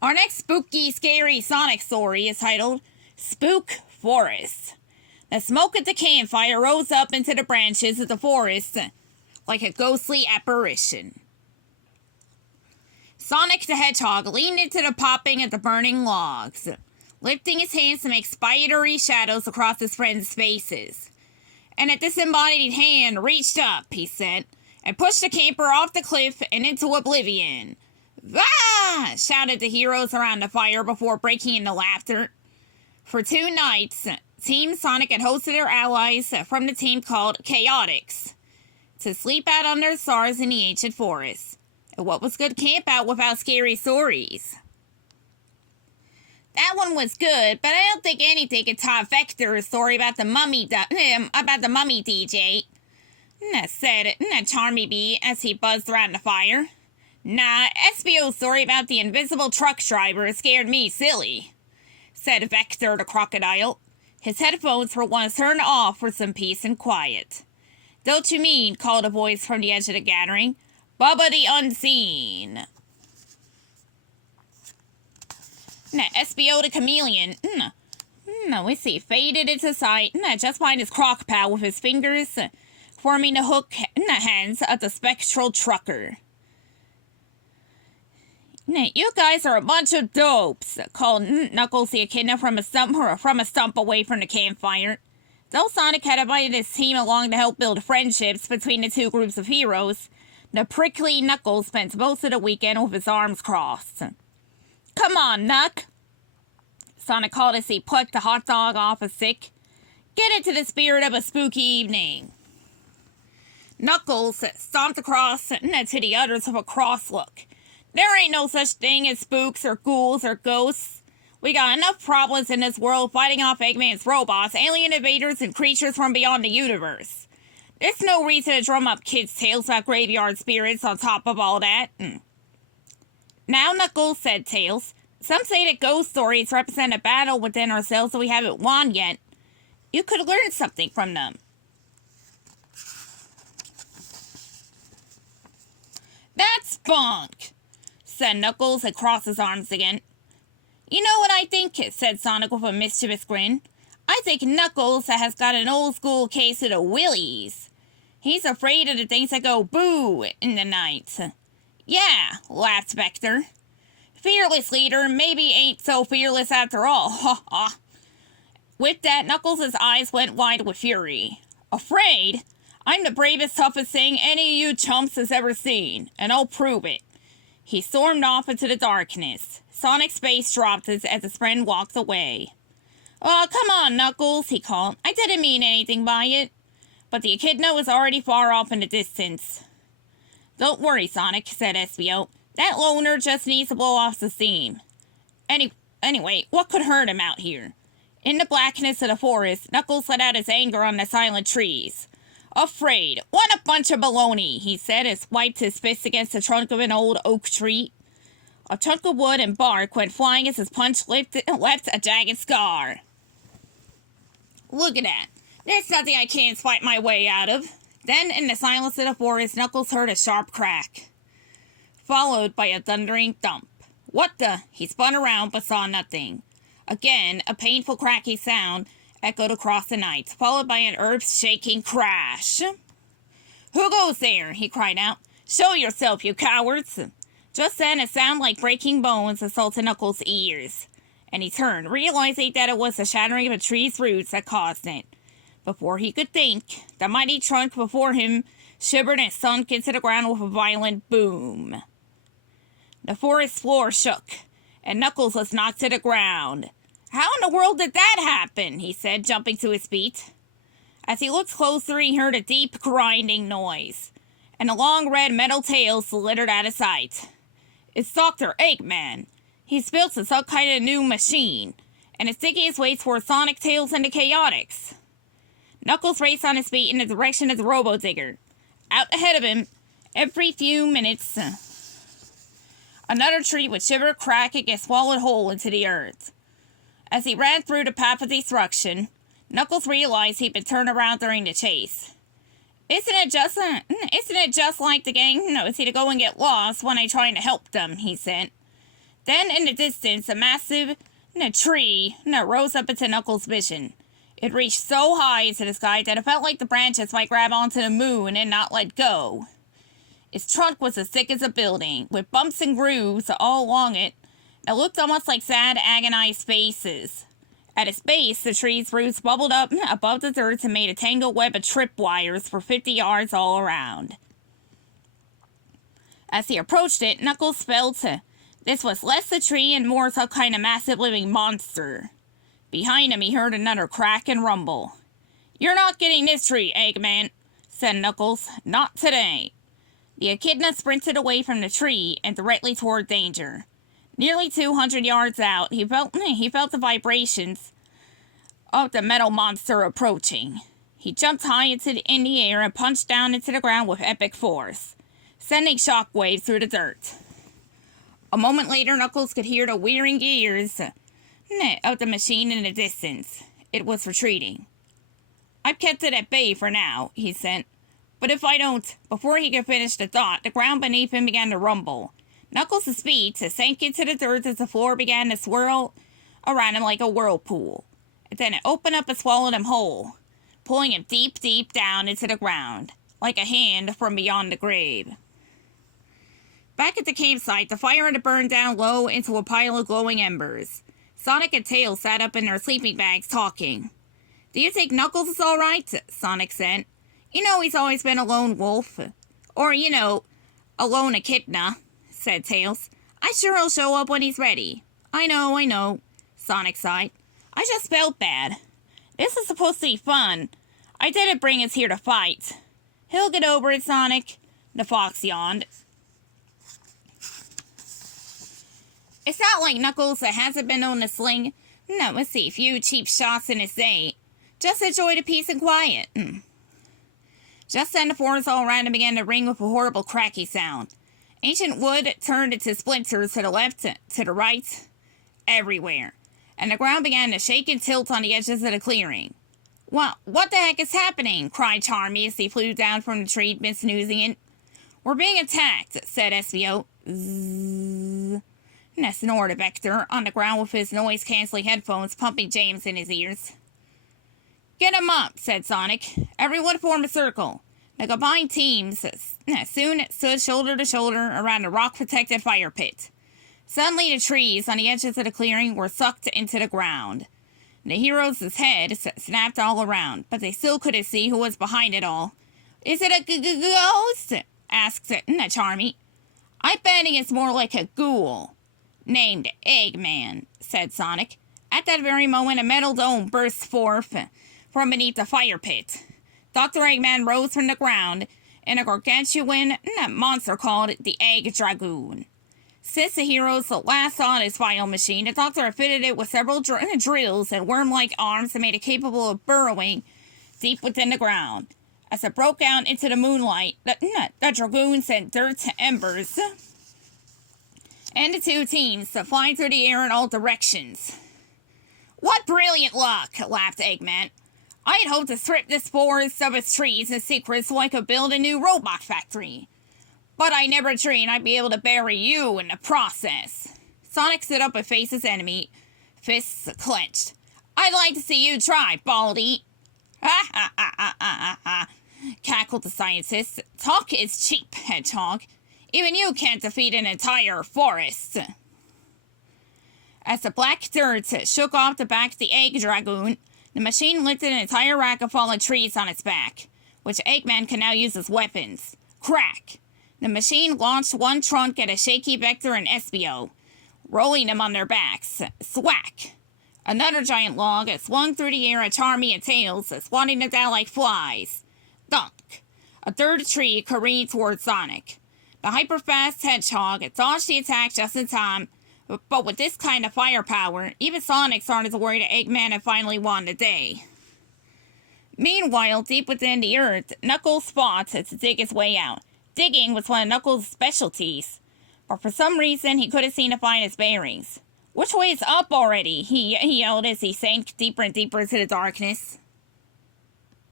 Our next spooky, scary Sonic story is titled Spook Forest. The smoke at the campfire rose up into the branches of the forest like a ghostly apparition. Sonic the Hedgehog leaned into the popping of the burning logs, lifting his hands to make spidery shadows across his friends' faces. And a disembodied hand reached up, he said, and pushed the camper off the cliff and into oblivion. "Ah!" shouted the heroes around the fire before breaking into laughter. For 2 nights, Team Sonic had hosted their allies from the team called Chaotix to sleep out under the stars in the ancient forest. And what was good camp out without scary stories? That one was good, but I don't think anything could top Vector's story about the mummy DJ. Said Charmy Bee as he buzzed around the fire. Nah, SBO's story about the invisible truck driver scared me silly, said Vector the crocodile. His headphones were once turned off for some peace and quiet. Don't you mean, called a voice from the edge of the gathering, Bubba the Unseen? SBO the chameleon, we see, faded into sight, just behind his crock pal with his fingers forming the hook in the hands of the spectral trucker. You guys are a bunch of dopes, called Knuckles the Echidna from a stump away from the campfire. Though Sonic had invited his team along to help build friendships between the 2 groups of heroes, the prickly Knuckles spent most of the weekend with his arms crossed. Come on, Knuck, Sonic called as he plucked the hot dog off a stick. Get into the spirit of a spooky evening. Knuckles stomped across to the others with a cross look. There ain't no such thing as spooks or ghouls or ghosts. We got enough problems in this world fighting off Eggman's robots, alien invaders, and creatures from beyond the universe. There's no reason to drum up kids' tales about graveyard spirits on top of all that. Now, Knuckles, said Tails, some say that ghost stories represent a battle within ourselves that we haven't won yet. You could learn something from them. That's bunk, said Knuckles and crossed his arms again. You know what I think, said Sonic with a mischievous grin. I think Knuckles has got an old-school case of the willies. He's afraid of the things that go boo in the night. Yeah, laughed Vector. Fearless leader maybe ain't so fearless after all, ha ha. With that, Knuckles' eyes went wide with fury. Afraid? I'm the bravest, toughest thing any of you chumps has ever seen, and I'll prove it. He stormed off into the darkness. Sonic's face dropped as his friend walked away. Oh, come on, Knuckles, he called. I didn't mean anything by it. But the echidna was already far off in the distance. Don't worry, Sonic, said SBO. That loner just needs to blow off some steam. Anyway, what could hurt him out here? In the blackness of the forest, Knuckles let out his anger on the silent trees. Afraid. What a bunch of baloney, he said as wiped his fist against the trunk of an old oak tree. A chunk of wood and bark went flying as his punch left a jagged scar. Look at that. There's nothing I can't swipe my way out of. Then, in the silence of the forest, Knuckles heard a sharp crack, followed by a thundering thump. What the? He spun around but saw nothing. Again, a painful cracky sound echoed across the night, followed by an earth-shaking crash. Who goes there? He cried out. Show yourself, you cowards! Just then, a sound like breaking bones assaulted Knuckles' ears, and he turned, realizing that it was the shattering of a tree's roots that caused it. Before he could think, the mighty trunk before him shivered and sunk into the ground with a violent boom. The forest floor shook, and Knuckles was knocked to the ground. How in the world did that happen? He said, jumping to his feet. As he looked closer, he heard a deep, grinding noise, and a long red metal tail slithered out of sight. It's Dr. Eggman. He's built some kind of new machine, and is digging his way toward Sonic, Tails, and the Chaotix. Knuckles raced on his feet in the direction of the Robo-Digger. Out ahead of him, every few minutes, another tree would shiver, crack, and get swallowed whole into the earth. As he ran through the path of destruction, Knuckles realized he'd been turned around during the chase. Isn't it just like the gang knows to go and get lost when I'm trying to help them, he said. Then, in the distance, a massive tree rose up into Knuckles' vision. It reached so high into the sky that it felt like the branches might grab onto the moon and not let go. Its trunk was as thick as a building, with bumps and grooves all along it that looked almost like sad, agonized faces. At its base, the tree's roots bubbled up above the dirt and made a tangled web of tripwires for 50 yards all around. As he approached it, Knuckles felt this was less a tree and more some kind of massive living monster. Behind him, he heard another crack and rumble. "You're not getting this tree, Eggman," said Knuckles. "Not today." The echidna sprinted away from the tree and directly toward danger. Nearly 200 yards out, he felt the vibrations of the metal monster approaching. He jumped high in the air and punched down into the ground with epic force, sending shockwaves through the dirt. A moment later, Knuckles could hear the whirring gears of the machine in the distance. It was retreating. "I've kept it at bay for now," he said. "But if I don't..." Before he could finish the thought, the ground beneath him began to rumble. Knuckles' feet sank into the dirt as the floor began to swirl around him like a whirlpool. And then it opened up and swallowed him whole, pulling him deep, deep down into the ground, like a hand from beyond the grave. Back at the campsite, the fire had burned down low into a pile of glowing embers. Sonic and Tails sat up in their sleeping bags talking. "Do you think Knuckles is all right?" Sonic said. "You know he's always been a lone wolf. Or, a lone echidna," said Tails. "I'm sure he'll show up when he's ready." I know, Sonic sighed. "I just felt bad. This is supposed to be fun. I didn't bring us here to fight." "He'll get over it, Sonic," the fox yawned. "It's not like Knuckles that hasn't been known to sling, let's see, a few cheap shots in his day. Just enjoy the peace and quiet." Just then the forest all around him began to ring with a horrible cracky sound. Ancient wood turned into splinters to the left, to the right, everywhere. And the ground began to shake and tilt on the edges of the clearing. What the heck is happening?" cried Charmy as he flew down from the tree, snoozing it. "We're being attacked," said Espio. Zzz. Snored Vector on the ground with his noise-canceling headphones pumping James in his ears. "Get him up," said Sonic. Everyone form a circle. The combined teams soon stood shoulder to shoulder around a rock-protected fire pit. Suddenly the trees on the edges of the clearing were sucked into the ground. The heroes' heads snapped all around, but they still couldn't see who was behind it all. "Is it a ghost?" asked Charmy. "I'm betting it's more like a ghoul named Eggman," said Sonic. At that very moment, a metal dome burst forth from beneath the fire pit. Dr. Eggman rose from the ground in a gargantuan monster called the Egg Dragoon. Since the heroes last saw his final machine, the Doctor had fitted it with several drills and worm-like arms that made it capable of burrowing deep within the ground. As it broke out into the moonlight, the Dragoon sent dirt to embers and the two teams flying through the air in all directions. "What brilliant luck!" laughed Eggman. "I had hoped to strip this forest of its trees and secrets so I could build a new robot factory. But I never dreamed I'd be able to bury you in the process." Sonic stood up and faced his enemy, fists clenched. "I'd like to see you try, Baldy." "Ha ha ha ha ha ha," cackled the scientist. "Talk is cheap, Hedgehog. Even you can't defeat an entire forest." As the black dirt shook off the back of the Egg Dragoon, the machine lifted an entire rack of fallen trees on its back, which Eggman can now use as weapons. Crack! The machine launched one trunk at a shaky Vector and Espio, rolling them on their backs. Swack! Another giant log swung through the air at Charmy and Tails, swatting them down like flies. Dunk! A third tree careened toward Sonic. The hyper-fast Hedgehog dodged the attack just in time, but with this kind of firepower, even Sonic started to worry that Eggman had finally won the day. Meanwhile, deep within the earth, Knuckles fought to dig his way out. Digging was one of Knuckles' specialties, but for some reason he couldn't seem to find his bearings. "Which way is up already?" he yelled as he sank deeper and deeper into the darkness.